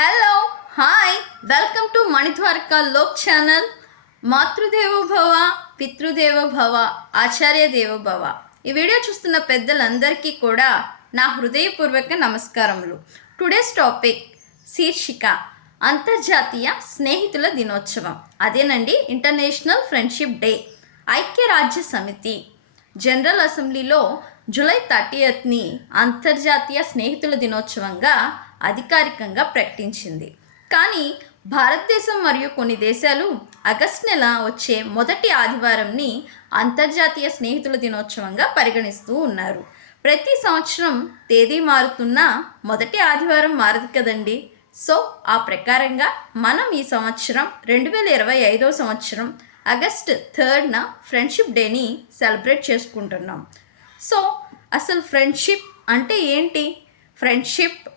Hello hi welcome to Manidwaraka Lok channel Matrudevobhava పితృదేవోభవ ఆచార్య దేవోభవ ఈ వీడియో చూస్తున్న పెద్దలందరికీ కూడా నా హృదయపూర్వక నమస్కారములు. టుడేస్ టాపిక్ శీర్షిక అంతర్జాతీయ స్నేహితుల దినోత్సవం. అదేనండి ఇంటర్నేషనల్ ఫ్రెండ్షిప్ డే ఐక్యరాజ్య సమితి. జనరల్ అసెంబ్లీలో జూలై థర్టీయత్ని అంతర్జాతీయ స్నేహితుల దినోత్సవంగా అధికారికంగా ప్రకటించింది. కానీ భారతదేశం మరియు కొన్ని దేశాలు ఆగస్ట్ నెల వచ్చే మొదటి ఆదివారంని అంతర్జాతీయ స్నేహితుల దినోత్సవంగా పరిగణిస్తూ ఉన్నారు. ప్రతి సంవత్సరం తేదీ మారుతున్నా మొదటి ఆదివారం మారదు కదండి? సో ఆ ప్రకారంగా మనం ఈ సంవత్సరం రెండు వేల ఇరవై ఐదో సంవత్సరం ఆగస్ట్ థర్డ్న ఫ్రెండ్షిప్ డేని సెలబ్రేట్ చేసుకుంటున్నాం. సో అసలు ఫ్రెండ్షిప్ అంటే ఏంటి? ఫ్రెండ్షిప్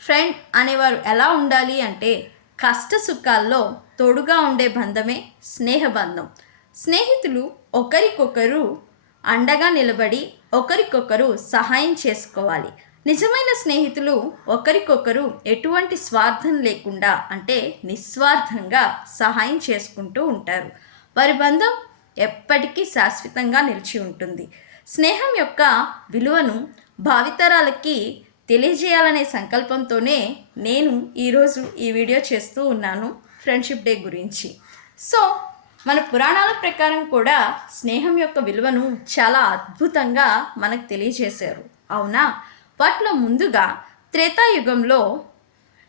ఫ్రెండ్ అనేవారు ఎలా ఉండాలి అంటే కష్ట సుఖాల్లో తోడుగా ఉండే బంధమే స్నేహబంధం. స్నేహితులు ఒకరికొకరు అండగా నిలబడి ఒకరికొకరు సహాయం చేసుకోవాలి. నిజమైన స్నేహితులు ఒకరికొకరు ఎటువంటి స్వార్థం లేకుండా అంటే నిస్వార్థంగా సహాయం చేసుకుంటూ ఉంటారు. వారి బంధం ఎప్పటికీ శాశ్వతంగా నిలిచి ఉంటుంది. స్నేహం యొక్క విలువను భావితరాలకి తెలియజేయాలనే సంకల్పంతోనే నేను ఈరోజు ఈ వీడియో చేస్తూ ఉన్నాను ఫ్రెండ్షిప్ డే గురించి. సో మన పురాణాల ప్రకారం కూడా స్నేహం యొక్క విలువను చాలా అద్భుతంగా మనకు తెలియజేశారు. అవునా? వాటిలో ముందుగా త్రేతాయుగంలో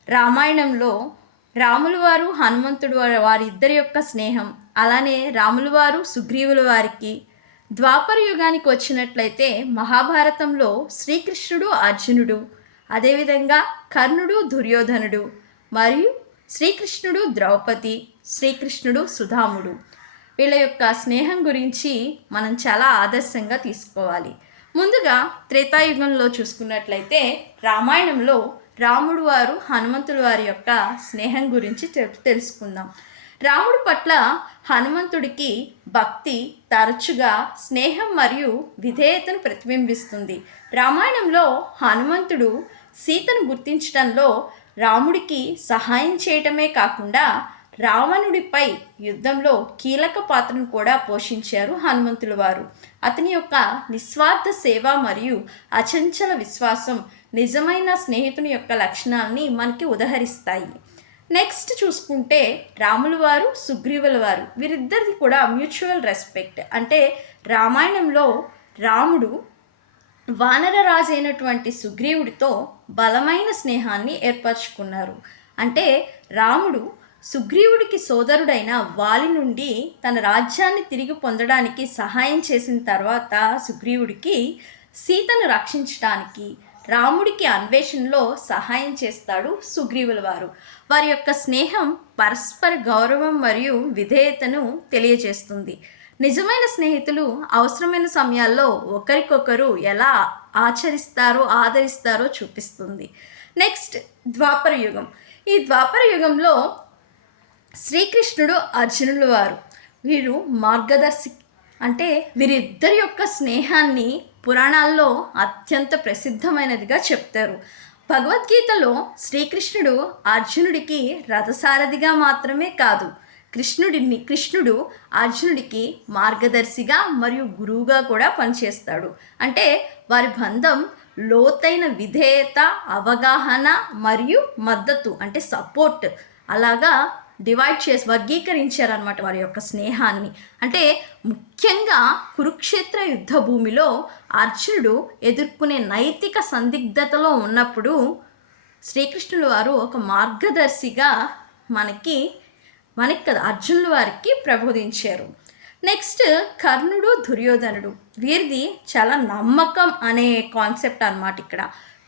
రామాయణంలో రాముల వారు హనుమంతుడు వారి- వారిద్దరి యొక్క స్నేహం అలానే రాముల వారు సుగ్రీవుల వారికి ద్వాపర యుగానికి వచ్చినట్లయితే మహాభారతంలో శ్రీకృష్ణుడు అర్జునుడు అదేవిధంగా కర్ణుడు దుర్యోధనుడు మరియు శ్రీకృష్ణుడు ద్రౌపది శ్రీకృష్ణుడు సుధాముడు. వీళ్ళ యొక్క స్నేహం గురించి మనం చాలా ఆదర్శంగా తీసుకోవాలి. ముందుగా త్రేతాయుగంలో చూసుకున్నట్లయితే రామాయణంలో రాముడు వారు హనుమంతుడు వారి యొక్క స్నేహం గురించి తెలుసుకుందాం. రాముడి పట్ల హనుమంతుడికి భక్తి తరచుగా స్నేహం మరియు విధేయతను ప్రతిబింబిస్తుంది. రామాయణంలో హనుమంతుడు సీతను గుర్తించడంలో రాముడికి సహాయం చేయటమే కాకుండా రావణుడిపై యుద్ధంలో కీలక పాత్రను కూడా పోషించారు హనుమంతుల వారు. అతని యొక్క నిస్వార్థ సేవ మరియు అచంచల విశ్వాసం నిజమైన స్నేహితుని యొక్క లక్షణాలని మనకి ఉదహరిస్తాయి. నెక్స్ట్ చూసుకుంటే రాముల వారు సుగ్రీవుల వారు వీరిద్దరిది కూడా మ్యూచువల్ రెస్పెక్ట్ అంటే రామాయణంలో రాముడు వానరరాజు అయినటువంటి సుగ్రీవుడితో బలమైన స్నేహాన్ని ఏర్పరచుకున్నారు. అంటే రాముడు సుగ్రీవుడికి సోదరుడైన వాలి నుండి తన రాజ్యాన్ని తిరిగి పొందడానికి సహాయం చేసిన తర్వాత సుగ్రీవుడికి సీతను రక్షించడానికి రాముడికి అన్వేషణలో సహాయం చేస్తాడు సుగ్రీవుల వారు. వారి యొక్క స్నేహం పరస్పర గౌరవం మరియు విధేయతను తెలియజేస్తుంది. నిజమైన స్నేహితులు అవసరమైన సమయాల్లో ఒకరికొకరు ఎలా ఆచరిస్తారో ఆదరిస్తారో చూపిస్తుంది. నెక్స్ట్ ద్వాపర యుగం. ఈ ద్వాపర యుగంలో శ్రీకృష్ణుడు అర్జునుల వారు. వీరు మార్గదర్శి అంటే వీరిద్దరి యొక్క స్నేహాన్ని పురాణాల్లో అత్యంత ప్రసిద్ధమైనదిగా చెప్తారు. భగవద్గీతలో శ్రీకృష్ణుడు అర్జునుడికి రథసారథిగా మాత్రమే కాదు కృష్ణుడిని కృష్ణుడు అర్జునుడికి మార్గదర్శిగా మరియు గురువుగా కూడా పనిచేస్తాడు. అంటే వారి బంధం లోతైన విధేయత అవగాహన మరియు మద్దతు అంటే సపోర్ట్ అలాగా డివైడ్ చేసి వర్గీకరించారనమాట వారి యొక్క స్నేహాన్ని. అంటే ముఖ్యంగా కురుక్షేత్ర యుద్ధ భూమిలో అర్జునుడు ఎదుర్కొనే నైతిక సందిగ్ధతలో ఉన్నప్పుడు శ్రీకృష్ణుడు వారు ఒక మార్గదర్శిగా మనకి మనకి కదా అర్జునుల వారికి ప్రబోధించారు. నెక్స్ట్ కర్ణుడు దుర్యోధనుడు వీరిది చాలా నమ్మకం అనే కాన్సెప్ట్ అనమాట ఇక్కడ.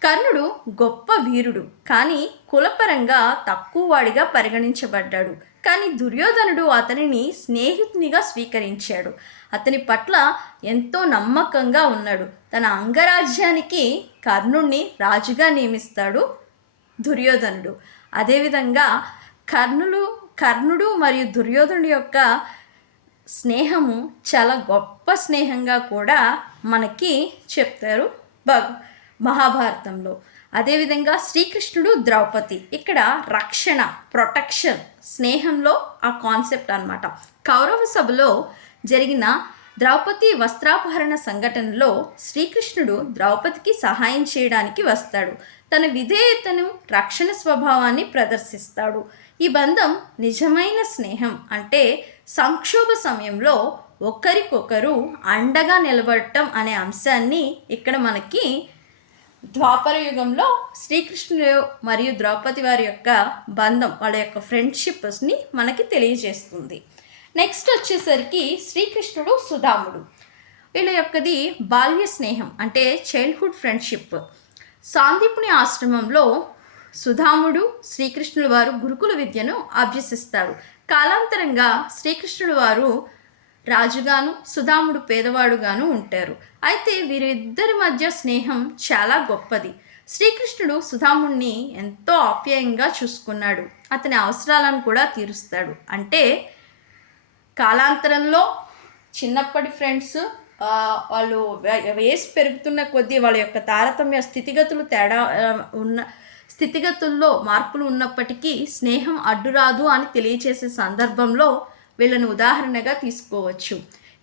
కర్ణుడు గొప్ప వీరుడు కానీ కులపరంగా తక్కువ వాడిగా పరిగణించబడ్డాడు. కానీ దుర్యోధనుడు అతనిని స్నేహితునిగా స్వీకరించాడు. అతని పట్ల ఎంతో నమ్మకంగా ఉన్నాడు. తన అంగరాజ్యానికి కర్ణుణ్ణి రాజుగా నియమిస్తాడు దుర్యోధనుడు. అదేవిధంగా కర్ణులు కర్ణుడు మరియు దుర్యోధనుడు యొక్క స్నేహము చాలా గొప్ప స్నేహంగా కూడా మనకి చెప్తారు భగ మహాభారతంలో. అదేవిధంగా శ్రీకృష్ణుడు ద్రౌపది. ఇక్కడ రక్షణ ప్రొటెక్షన్ స్నేహంలో ఆ కాన్సెప్ట్ అనమాట కౌరవ సభలో జరిగిన ద్రౌపది వస్త్రాపహరణ సంఘటనలో శ్రీకృష్ణుడు ద్రౌపదికి సహాయం చేయడానికి వస్తాడు. తన విధేయతను రక్షణ స్వభావాన్ని ప్రదర్శిస్తాడు. ఈ బంధం నిజమైన స్నేహం అంటే సంక్షోభ సమయంలో ఒకరికొకరు అండగా నిలబడటం అనే అంశాన్ని ఇక్కడ మనకి ద్వాపర యుగంలో శ్రీకృష్ణుడు మరియు ద్రౌపది వారి యొక్క బంధం వాళ్ళ యొక్క ఫ్రెండ్షిప్స్ని మనకి తెలియజేస్తుంది. నెక్స్ట్ వచ్చేసరికి శ్రీకృష్ణుడు సుధాముడు. వీళ్ళ యొక్కది బాల్య స్నేహం అంటే చైల్డ్హుడ్ ఫ్రెండ్షిప్ సాందీపుని ఆశ్రమంలో సుధాముడు శ్రీకృష్ణుడు వారు గురుకుల విద్యను అభ్యసిస్తారు. కాలాంతరంగా శ్రీకృష్ణుడు వారు రాజుగాను సుధాముడు పేదవాడుగాను ఉంటారు. అయితే వీరిద్దరి మధ్య స్నేహం చాలా గొప్పది. శ్రీకృష్ణుడు సుధాముణ్ణి ఎంతో ఆప్యాయంగా చూసుకున్నాడు. అతని అవసరాలను కూడా తీరుస్తాడు. అంటే కాలాంతరంలో చిన్నప్పటి ఫ్రెండ్స్ వాళ్ళు వయసు వేసి పెరుగుతున్న కొద్దీ వాళ్ళ యొక్క తారతమ్య స్థితిగతులు తేడా ఉన్న స్థితిగతుల్లో మార్పులు ఉన్నప్పటికీ స్నేహం అడ్డురాదు అని తెలియచేసే సందర్భంలో వీళ్ళను ఉదాహరణగా తీసుకోవచ్చు.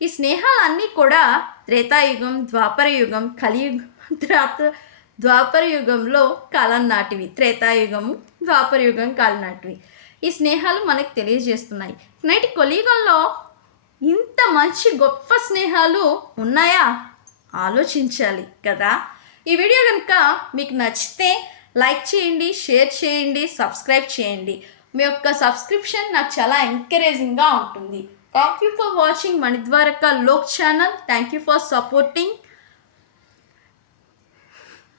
ఈ స్నేహాలన్నీ కూడా త్రేతాయుగం ద్వాపర యుగం కలియుగం ద్వాపర యుగంలో కాలం నాటివి. త్రేతాయుగం ద్వాపర యుగం కాలం నాటివి. ఈ స్నేహాలు మనకు తెలియజేస్తున్నాయి. నేటి కలియుగంలో ఇంత మంచి గొప్ప స్నేహాలు ఉన్నాయా? ఆలోచించాలి కదా. ఈ వీడియో కనుక మీకు నచ్చితే లైక్ చేయండి షేర్ చేయండి సబ్స్క్రైబ్ చేయండి. మీ యొక్క సబ్స్క్రిప్షన్ నాకు చాలా ఎంకరేజింగ్గా ఉంటుంది. Thank you for watching Manidwaraka Lok channel thank you for supporting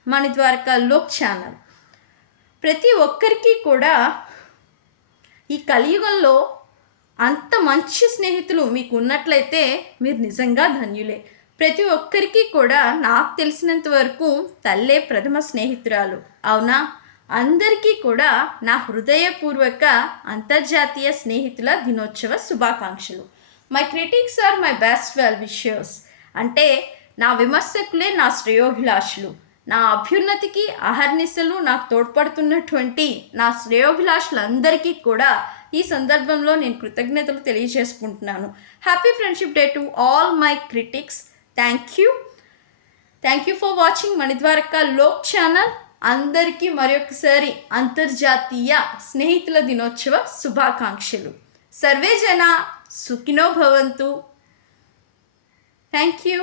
Manidwaraka Lok channel ప్రతి ఒక్కరికి కూడా ఈ కలియుగంలో అంత మంచి స్నేహితులు మీకు ఉన్నట్లయితే మీరు నిజంగా ధన్యులే. ప్రతి ఒక్కరికి కూడా నాకు తెలిసినంత వరకు తల్లే ప్రథమ స్నేహితురాలు. అవునా? అందరికీ కూడా నా హృదయపూర్వక అంతర్జాతీయ స్నేహితుల దినోత్సవ శుభాకాంక్షలు. My critics are my best well wishers అంటే నా విమర్శకులే నా శ్రేయోభిలాషులు. నా అభ్యున్నతికి అహర్నిశలు నాకు తోడ్పడుతున్నటువంటి నా శ్రేయోభిలాషులందరికీ కూడా ఈ సందర్భంలో నేను కృతజ్ఞతలు తెలియజేసుకుంటున్నాను. Happy friendship day to all my critics thank you thank you for watching Manidwaraka Lok channel అందరికీ మరొకసారి అంతర్జాతీయ స్నేహితుల దినోత్సవ శుభాకాంక్షలు. సర్వే జన సుఖినో భవంతు. Thank you